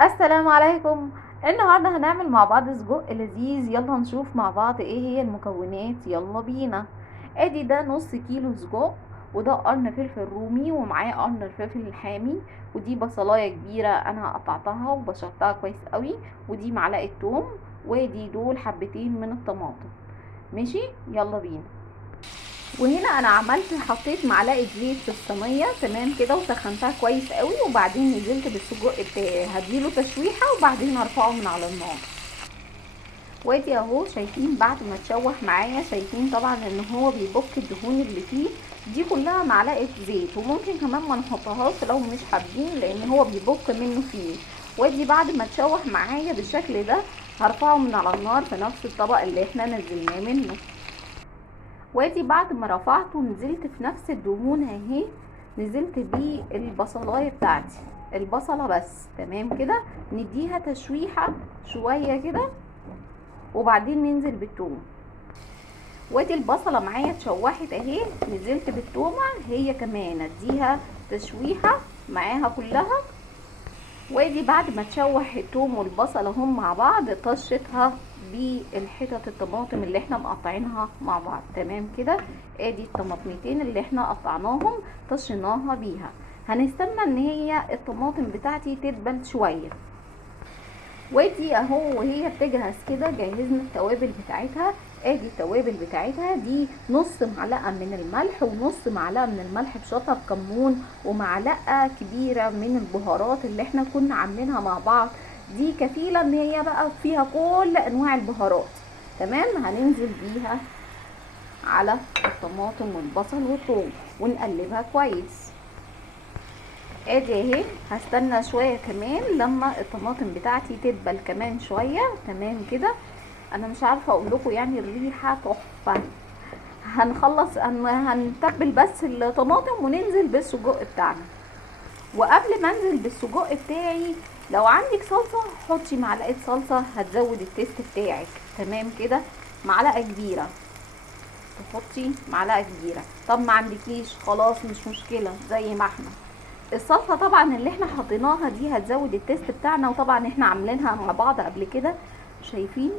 السلام عليكم. النهارده هنعمل مع بعض سجق لذيذ. يلا نشوف مع بعض ايه هي المكونات. يلا بينا. ادي ده نص كيلو سجق، وده قرن فلفل رومي، ومعاه قرن الفلفل الحامي، ودي بصلايه كبيره انا قطعتها وبشرتها كويس قوي، ودي معلقه توم، ودي دول حبتين من الطماطم. ماشي، يلا بينا. وهنا انا حطيت معلقه زيت في الصينيه، تمام كده، وسخنتها كويس قوي، وبعدين نزلت بالسجق بتاعي هديله تشويحه وبعدين ارفعه من على النار. وادي اهو، شايفين بعد ما تشوح معايا، شايفين طبعا ان هو بيبك الدهون اللي فيه. دي كلها معلقه زيت، وممكن كمان ما نحطهاش لو مش حابين لان هو بيبك منه فيه. وادي بعد ما تشوح معايا بالشكل ده هرفعه من على النار في نفس الطبق اللي احنا نزلناه منه. وادي بعد ما رفعته نزلت في نفس الدهون اهي، نزلت بيه البصلايه بتاعتي، البصله بس، تمام كده. نديها تشويحه شويه كده وبعدين ننزل بالثوم. وادي البصله معايا اتشوحت اهي، نزلت بالثومه هي كمان اديها تشويحه معاها كلها. وادي بعد ما تشوح الثوم والبصل هم مع بعض طشتها بالحتت الطماطم اللي احنا مقطعينها مع بعض، تمام كده. ادي الطماطمتين اللي احنا قطعناهم طشيناها بيها. هنستنى ان هي الطماطم بتاعتي تدبل شويه. وادي اهو وهي بتجهز كده جهزنا التوابل بتاعتها. ادي التوابل بتاعتها دي نص معلقه من الملح، ونص معلقه من الملح بشطه بكمون، ومعلقه كبيره من البهارات اللي احنا كنا عاملينها مع بعض. دي كفيله ان هي بقى فيها كل انواع البهارات، تمام. هننزل بيها على الطماطم والبصل والثوم ونقلبها كويس. ادي اهي، هستنى شويه كمان لما الطماطم بتاعتي تدبل كمان شويه، تمام كده. انا مش عارفه اقول لكم يعني الريحه تحفه. هنتبل بس الطماطم وننزل بالسجق بتاعنا. وقبل ما انزل بالسجق بتاعي، لو عندك صلصه حطي معلقه صلصه هتزود التيست بتاعك، تمام كده. معلقه كبيره، تحطي معلقه كبيره. طب ما عندكيش خلاص مش مشكله، زي ما احنا. الصلصه طبعا اللي احنا حطيناها دي هتزود التيست بتاعنا، وطبعا احنا عاملينها مع بعض قبل كده. شايفين؟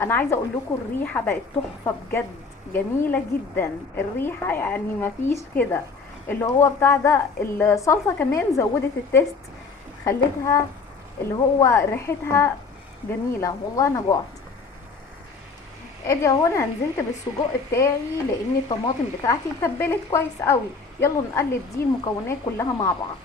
انا عايزه اقول لكم الريحه بقت تحفه بجد، جميله جدا الريحه، يعني مفيش كده. اللي هو بتاع ده الصلصه كمان زودت التيست، خلتها اللي هو ريحتها جميله. والله انا جوعت. ادي اهو انا نزلت بالسجق بتاعي لان الطماطم بتاعتي اتبلت كويس قوي. يلا نقلب دي المكونات كلها مع بعض.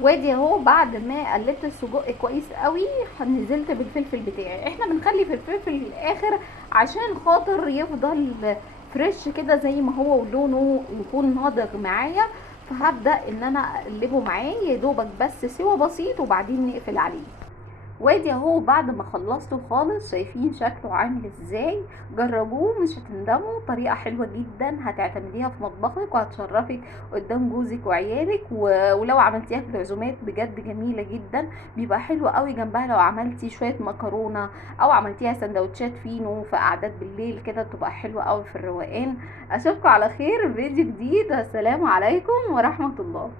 وادي اهو بعد ما قلبت السجق كويس قوي نزلت بالفلفل بتاعي. احنا بنخلي في الفلفل الاخر عشان خاطر يفضل فريش كده زي ما هو، ولونه يكون ناضج معايا. فهبدا ان انا اقلبه معاه يا دوبك بس سوا بسيط وبعدين نقفل عليه. وادي اهو بعد ما خلصته خالص، شايفين شكله عامل ازاي؟ جربوه مش هتندموا، طريقة حلوة جدا هتعتمديها في مطبخك وهتشرفك قدام جوزك وعيالك ولو عملتيها في العزومات بجد جميلة جدا. بيبقى حلو قوي جنبها لو عملتي شوية مكرونة او عملتيها سندوتشات فينو في قعدات بالليل كده، بتبقى حلوة قوي في الروقان. اشوفكم على خير في فيديو جديد، والسلام عليكم ورحمة الله.